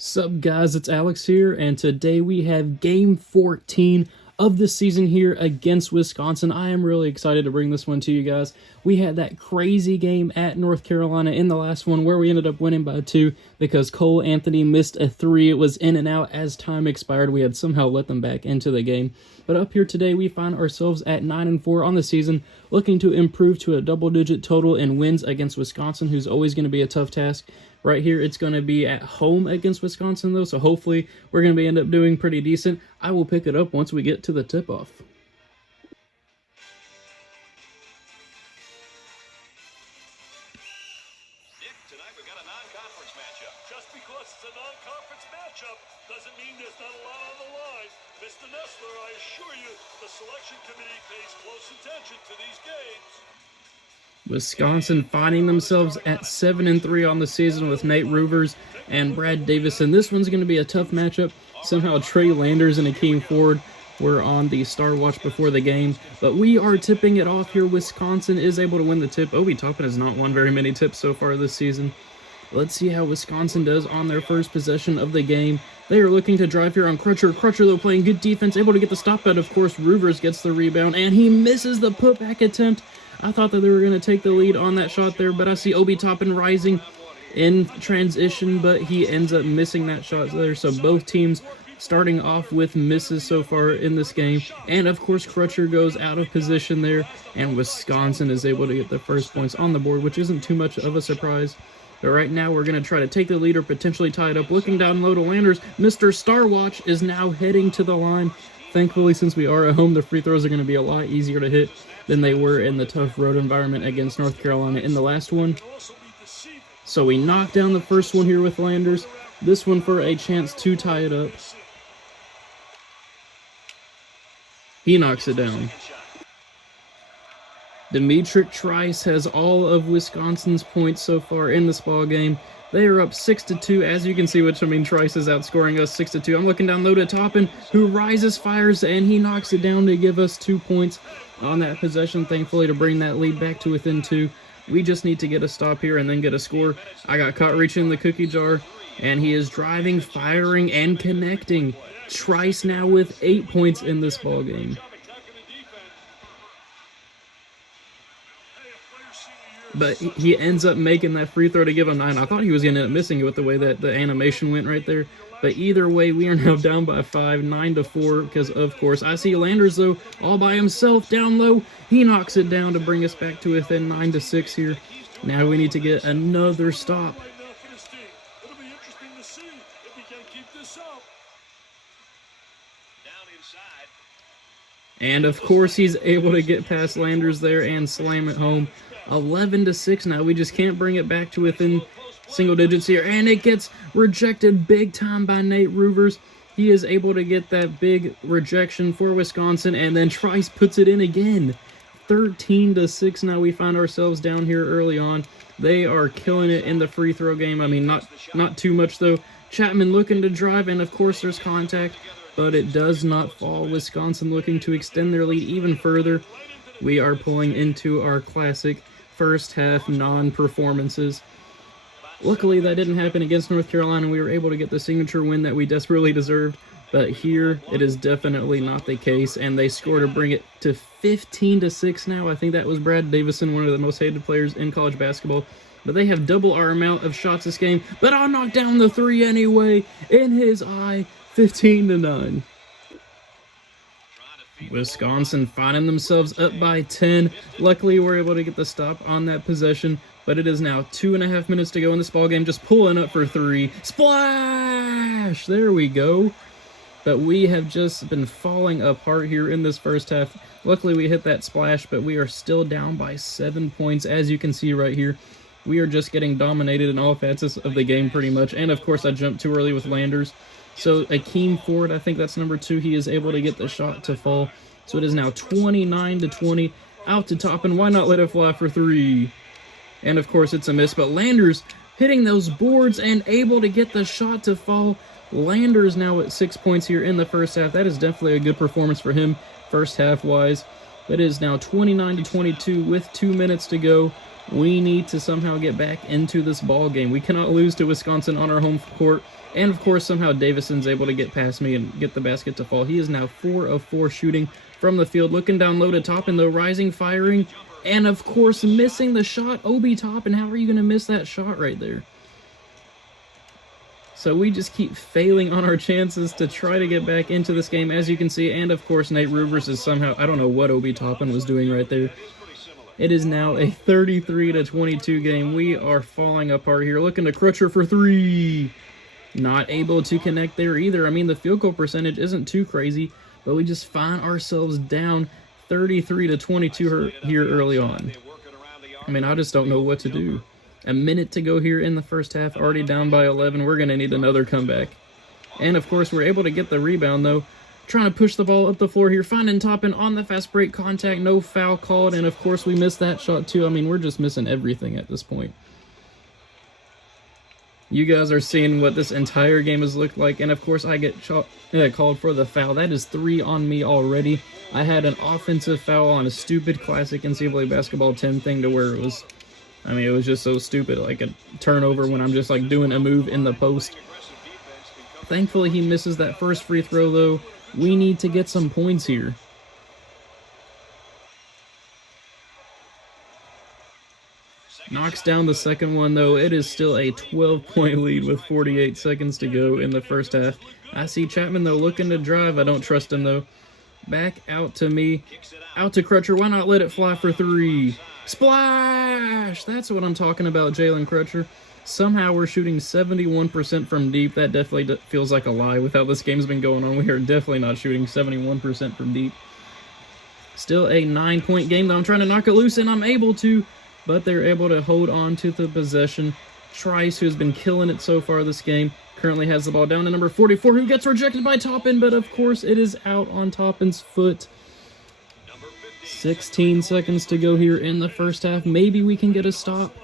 Sup guys, it's Alex here, and today we have game 14 of the season here against Wisconsin. I am really excited to bring this one to you guys. We had that crazy game at North Carolina in the last one where we ended up winning by 2 because Cole Anthony missed a 3. It was in and out as time expired. We had somehow let them back into the game. But up here today, we find ourselves at 9-4 on the season, looking to improve to a double-digit total in wins against Wisconsin, who's always going to be a tough task. Right here, it's going to be at home against Wisconsin, though, so hopefully we're going to end up doing pretty decent. I will pick it up once we get to the tip-off. Tonight we've got a non-conference matchup. Just because it's a non-conference matchup doesn't mean there's not a lot on the line. Mr. Nestler, I assure you, the selection committee pays close attention to these games. Wisconsin finding themselves at 7-3 on the season with Nate Ruvers and Brad Davison. This one's going to be a tough matchup. Somehow Trey Landers and Akeem Ford were on the Star Watch before the game, but we are tipping it off here. Wisconsin is able to win the tip. Obi Toppin has not won very many tips so far this season. Let's see how Wisconsin does on their first possession of the game. They are looking to drive here on Crutcher. Crutcher, though, playing good defense, able to get the stop, but of course Ruvers gets the rebound, and he misses the putback attempt. I thought that they were going to take the lead on that shot there, but I see Obi Toppin rising in transition, but he ends up missing that shot there. So both teams starting off with misses so far in this game. And of course, Crutcher goes out of position there, and Wisconsin is able to get the first points on the board, which isn't too much of a surprise. But right now, we're going to try to take the lead or potentially tie it up. Looking down low to Landers, Mr. Star Watch is now heading to the line. Thankfully, since we are at home, the free throws are going to be a lot easier to hit than they were in the tough road environment against North Carolina in the last one. So we knock down the first one here with Landers. This one for a chance to tie it up. He knocks it down. Demetric Trice has all of Wisconsin's points so far in this ball game. They are up 6-2, as you can see, which, I mean, Trice is outscoring us 6-2. I'm looking down low to Toppin, who rises, fires, and he knocks it down to give us 2 points on that possession, thankfully, to bring that lead back to within 2. We just need to get a stop here and then get a score. I got caught reaching the cookie jar, and he is driving, firing, and connecting. Trice now with 8 points in this ball game. But he ends up making that free throw to give him 9. I thought he was going to end up missing it with the way that the animation went right there. But either way, we are now down by 5, 9-4, because, of course, I see Landers, though, all by himself down low. He knocks it down to bring us back to within 9-6 here. Now we need to get another stop. And, of course, he's able to get past Landers there and slam it home. 11-6 now. We just can't bring it back to within single digits here. And it gets rejected big time by Nate Ruvers. He is able to get that big rejection for Wisconsin. And then Trice puts it in again. 13-6 now. We find ourselves down here early on. They are killing it in the free throw game. I mean, not too much, though. Chapman looking to drive, and of course there's contact, but it does not fall. Wisconsin looking to extend their lead even further. We are pulling into our classic first half non-performances. Luckily, that didn't happen against North Carolina. We were able to get the signature win that we desperately deserved, but here it is definitely not the case, and they score to bring it to 15-6 now. I think that was Brad Davison, one of the most hated players in college basketball, but they have double our amount of shots this game, but I'll knock down the 3 anyway, in his eye, 15-9. Wisconsin finding themselves up by 10. Luckily, we're able to get the stop on that possession, but it is now 2.5 minutes to go in this ballgame. Just pulling up for 3. Splash! There we go. But we have just been falling apart here in this first half. Luckily, we hit that splash, but we are still down by 7 points, as you can see right here. We are just getting dominated in all facets of the game pretty much. And, of course, I jumped too early with Landers. So Akeem Ford, I think that's number 2, he is able to get the shot to fall. So it is now 29-20, out to Toppin. Why not let it fly for 3? And of course it's a miss, but Landers hitting those boards and able to get the shot to fall. Landers now at 6 points here in the first half. That is definitely a good performance for him first half wise. It is now 29-22 with 2 minutes to go. We need to somehow get back into this ball game. We cannot lose to Wisconsin on our home court. And of course, somehow Davison's able to get past me and get the basket to fall. He is now 4 of 4 shooting from the field. Looking down low to Toppin, though, rising, firing, and of course, missing the shot. Obi Toppin, how are you going to miss that shot right there? So we just keep failing on our chances to try to get back into this game, as you can see. And of course, Nate Rubers is somehow, I don't know what Obi Toppin was doing right there. It is now a 33-22 game. We are falling apart here. Looking to Crutcher for 3. Not able to connect there either. I mean, the field goal percentage isn't too crazy, but we just find ourselves down 33-22 here early on. I mean, I just don't know what to do. A minute to go here in the first half, already down by 11. We're going to need another comeback. And of course, we're able to get the rebound, though. Trying to push the ball up the floor here. Finding Toppin on the fast break, contact, no foul called. And of course, we missed that shot too. I mean, we're just missing everything at this point. You guys are seeing what this entire game has looked like. And of course, I get called for the foul. That is 3 on me already. I had an offensive foul on a stupid classic NCAA basketball 10 thing to where it was, I mean, it was just so stupid, like a turnover when I'm just like doing a move in the post. Thankfully, he misses that first free throw, though. We need to get some points here. Knocks down the second one, though. It is still a 12-point lead with 48 seconds to go in the first half. I see Chapman, though, looking to drive. I don't trust him, though. Back out to me. Out to Crutcher. Why not let it fly for 3? Splash! That's what I'm talking about, Jalen Crutcher. Somehow we're shooting 71% from deep. That definitely feels like a lie with how this game's been going on. We are definitely not shooting 71% from deep. Still a 9-point game, though. I'm trying to knock it loose, and I'm able to, but they're able to hold on to the possession. Trice, who's been killing it so far this game, currently has the ball down to number 44, who gets rejected by Toppin, but of course it is out on Toppin's foot. 16 seconds to go here in the first half. Maybe we can get a stop.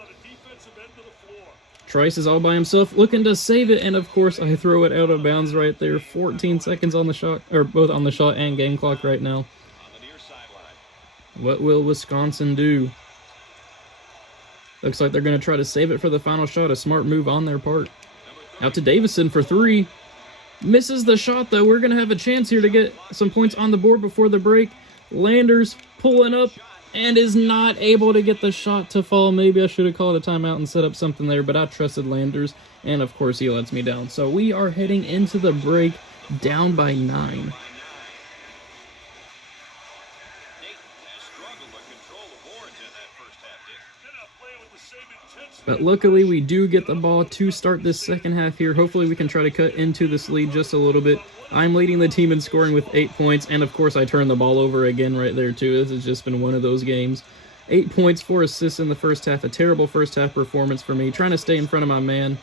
Trice is all by himself, looking to save it, and of course I throw it out of bounds right there. 14 seconds on the shot, or both on the shot and game clock right now. What will Wisconsin do? Looks like they're going to try to save it for the final shot. A smart move on their part. Out to Davison for 3. Misses the shot, though. We're going to have a chance here to get some points on the board before the break. Landers pulling up and is not able to get the shot to fall. Maybe I should have called a timeout and set up something there, but I trusted Landers, and of course he lets me down. So we are heading into the break down by 9. But luckily, we do get the ball to start this second half here. Hopefully, we can try to cut into this lead just a little bit. I'm leading the team in scoring with 8 points, and of course, I turned the ball over again right there, too. This has just been one of those games. 8 points, 4 assists in the first half. A terrible first half performance for me. Trying to stay in front of my man.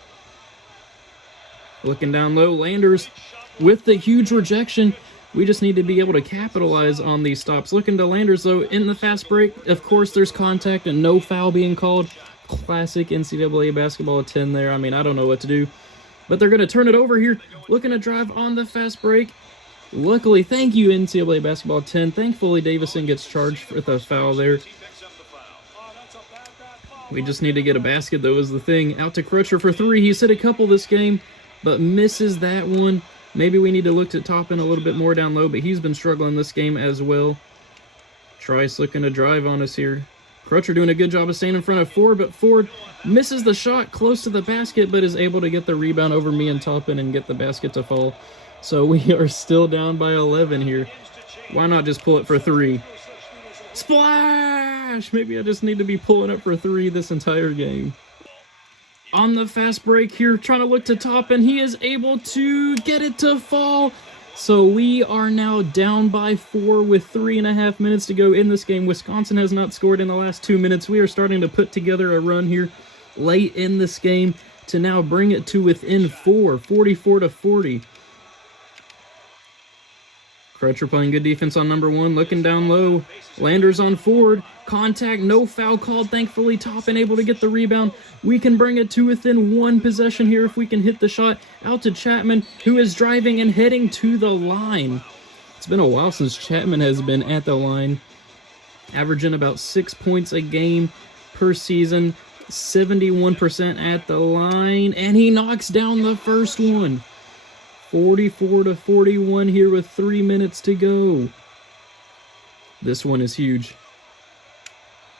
Looking down low, Landers with the huge rejection. We just need to be able to capitalize on these stops. Looking to Landers, though, in the fast break. Of course, there's contact and no foul being called. Classic NCAA basketball 10 there. I mean, I don't know what to do. But they're going to turn it over here. Looking to drive on the fast break. Luckily, thank you, NCAA basketball 10. Thankfully, Davison gets charged with a foul there. We just need to get a basket, though, is the thing. Out to Crutcher for 3. He's hit a couple this game, but misses that one. Maybe we need to look to Toppin a little bit more down low, but he's been struggling this game as well. Trice looking to drive on us here. Crutcher doing a good job of staying in front of Ford, but Ford misses the shot close to the basket, but is able to get the rebound over me and Toppin and get the basket to fall. So we are still down by 11 here. Why not just pull it for 3? Splash! Maybe I just need to be pulling up for 3 this entire game. On the fast break here, trying to look to Toppin. He is able to get it to fall. So we are now down by 4 with 3.5 minutes to go in this game. Wisconsin has not scored in the last 2 minutes. We are starting to put together a run here late in this game to now bring it to within 4, 44-40. Crutcher playing good defense on number 1, looking down low. Landers on Ford. Contact, no foul called. Thankfully, Toppin able to get the rebound. We can bring it to within 1 possession here if we can hit the shot. Out to Chapman, who is driving and heading to the line. It's been a while since Chapman has been at the line. Averaging about 6 points a game. per season, 71% at the line, and he knocks down the first one. 44-41 here with 3 minutes to go. This one is huge.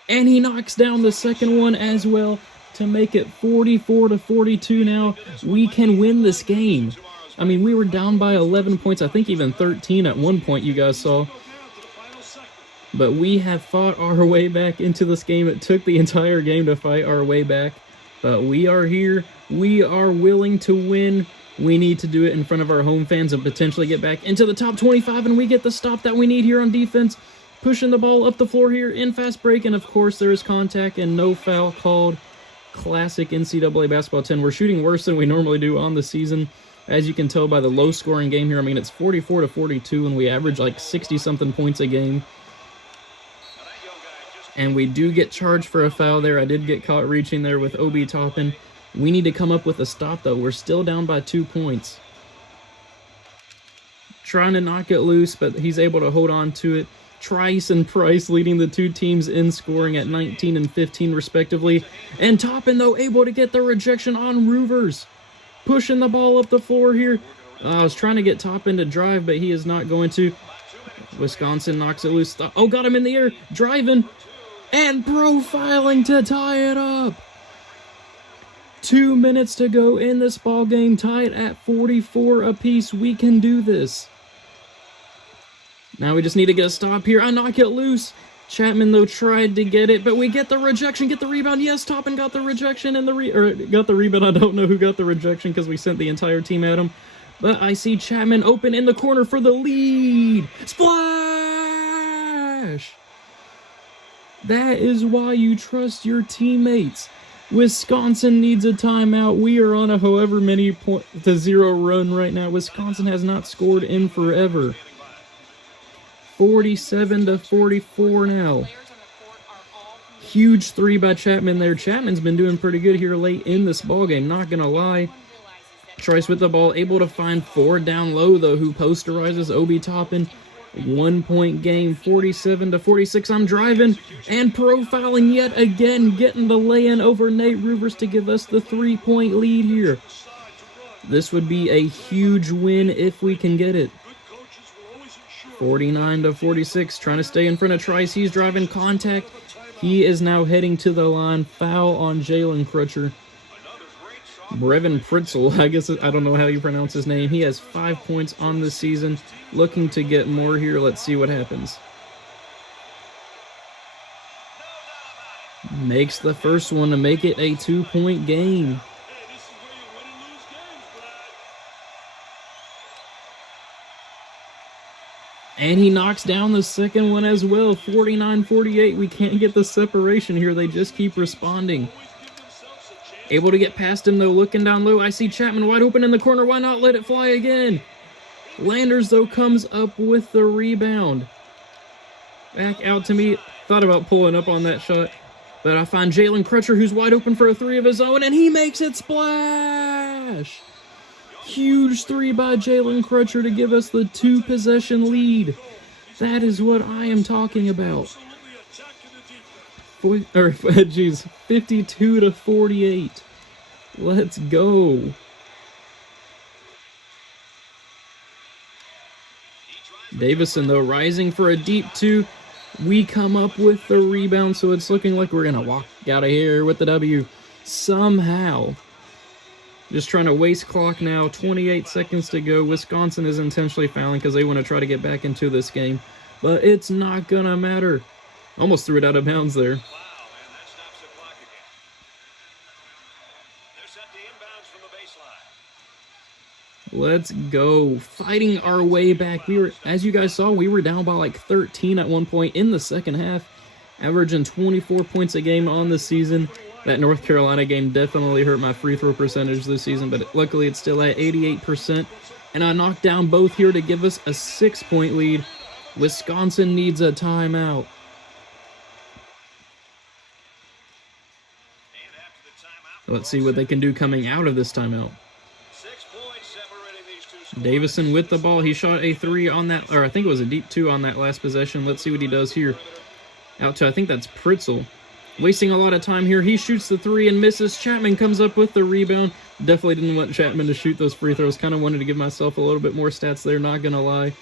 And he knocks down the second one as well to make it 44-42 now. We can win this game. I mean, we were down by 11 points, I think even 13 at one point, you guys saw. But we have fought our way back into this game. It took the entire game to fight our way back. But we are here. We are willing to win. We need to do it in front of our home fans and potentially get back into the top 25, and we get the stop that we need here on defense. Pushing the ball up the floor here in fast break, and of course there is contact and no foul called. Classic NCAA basketball 10. We're shooting worse than we normally do on the season. As you can tell by the low-scoring game here, I mean, it's 44-42, and we average like 60-something points a game. And we do get charged for a foul there. I did get caught reaching there with Obi Toppin. We need to come up with a stop, though. We're still down by 2 points. Trying to knock it loose, but he's able to hold on to it. Trice and Price leading the two teams in scoring at 19 and 15, respectively. And Toppin, though, able to get the rejection on Roovers. Pushing the ball up the floor here. I was trying to get Toppin to drive, but he is not going to. Wisconsin knocks it loose. Oh, got him in the air. Driving. And profiling to tie it up. 2 minutes to go in this ball game, tied at 44 apiece. We can do this. Now we just need to get a stop here. I knock it loose. Chapman, though, tried to get it, but we get the rejection, get the rebound. Yes, Toppin got the rejection and got the rebound. I don't know who got the rejection because we sent the entire team at him. But I see Chapman open in the corner for the lead. Splash! That is why you trust your teammates. Wisconsin needs a timeout. We are on a however many to 0 run right now. Wisconsin has not scored in forever. 47-44 now. Huge three by Chapman there. Chapman's been doing pretty good here late in this ballgame, not gonna lie. Trice with the ball, able to find Ford down low, though, who posterizes Obi Toppin. 1 point game, 47-46. I'm driving and profiling yet again, getting the lay-in over Nate Roovers to give us the 3-point lead here. This would be a huge win if we can get it. 49-46, trying to stay in front of Trice. He's driving contact. He is now heading to the line. Foul on Jalen Crutcher. Brevin Pritzel, I guess, I don't know how you pronounce his name. He has 5 points on this season. Looking to get more here. Let's see what happens. Makes the first one to make it a 2-point game. And he knocks down the second one as well. 49-48. We can't get the separation here. They just keep responding. Able to get past him, though, looking down low. I see Chapman wide open in the corner. Why not let it fly again? Landers, though, comes up with the rebound. Back out to me. Thought about pulling up on that shot. But I find Jalen Crutcher, who's wide open for a three of his own, and he makes it splash! Huge three by Jalen Crutcher to give us the 2-possession lead. That is what I am talking about. 52-48. Let's go. Davison, though, rising for a deep 2. We come up with the rebound, so it's looking like we're going to walk out of here with the W somehow. Just trying to waste clock now. 28 seconds to go. Wisconsin is intentionally fouling because they want to try to get back into this game. But it's not going to matter. Almost threw it out of bounds there. Wow, man, that stops the clock again. They're set to inbounds from the baseline. Let's go. Fighting our way back. As you guys saw, we were down by like 13 at one point in the second half, averaging 24 points a game on the season. That North Carolina game definitely hurt my free throw percentage this season, but luckily it's still at 88%. And I knocked down both here to give us a 6-point lead. Wisconsin needs a timeout. Let's see what they can do coming out of this timeout. 6 points separating these two scorers. Davison with the ball. He shot a 3 on that, or I think it was a deep 2 on that last possession. Let's see what he does here. Out to, I think that's Pritzel. Wasting a lot of time here. He shoots the three and misses. Chapman comes up with the rebound. Definitely didn't want Chapman to shoot those free throws. Kind of wanted to give myself a little bit more stats there, not going to lie.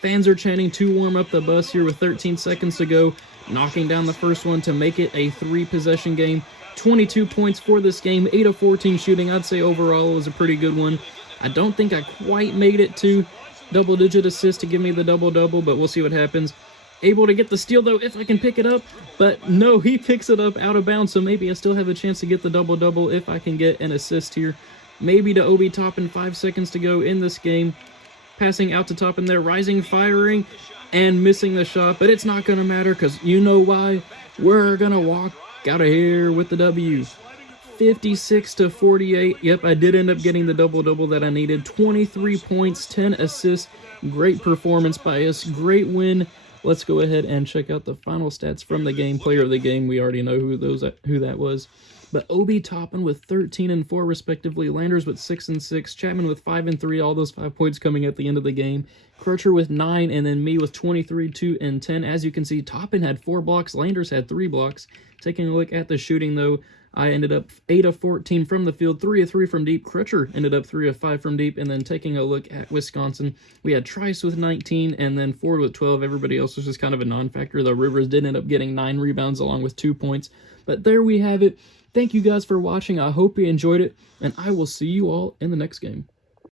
Fans are chanting to warm up the bus here with 13 seconds to go. Knocking down the first one to make it a 3-possession game. 22 points for this game, 8 of 14 shooting. I'd say overall it was a pretty good one. I don't think I quite made it to double-digit assists to give me the double-double, but we'll see what happens. Able to get the steal, though, if I can pick it up. But no, he picks it up out of bounds, so maybe I still have a chance to get the double-double if I can get an assist here. Maybe to Obi Toppin, 5 seconds to go in this game. Passing out to Toppin there, rising, firing, and missing the shot. But it's not going to matter because you know why. We're going to walk out of here with the W. 56-48. Yep, I did end up getting the double-double that I needed. 23 points, 10 assists. Great performance by us. Great win. Let's go ahead and check out the final stats from the game. Player of the game, we already know who that was. But Obi Toppin with 13 and 4 respectively, Landers with 6 and 6, Chapman with 5 and 3, all those 5 points coming at the end of the game. Crutcher with 9, and then me with 23, 2, and 10. As you can see, Toppin had 4 blocks, Landers had 3 blocks. Taking a look at the shooting, though, I ended up 8 of 14 from the field, 3 of 3 from deep. Crutcher ended up 3 of 5 from deep. And then taking a look at Wisconsin, we had Trice with 19 and then Ford with 12. Everybody else was just kind of a non-factor, though Rivers did end up getting 9 rebounds along with 2 points. But there we have it. Thank you guys for watching. I hope you enjoyed it, and I will see you all in the next game.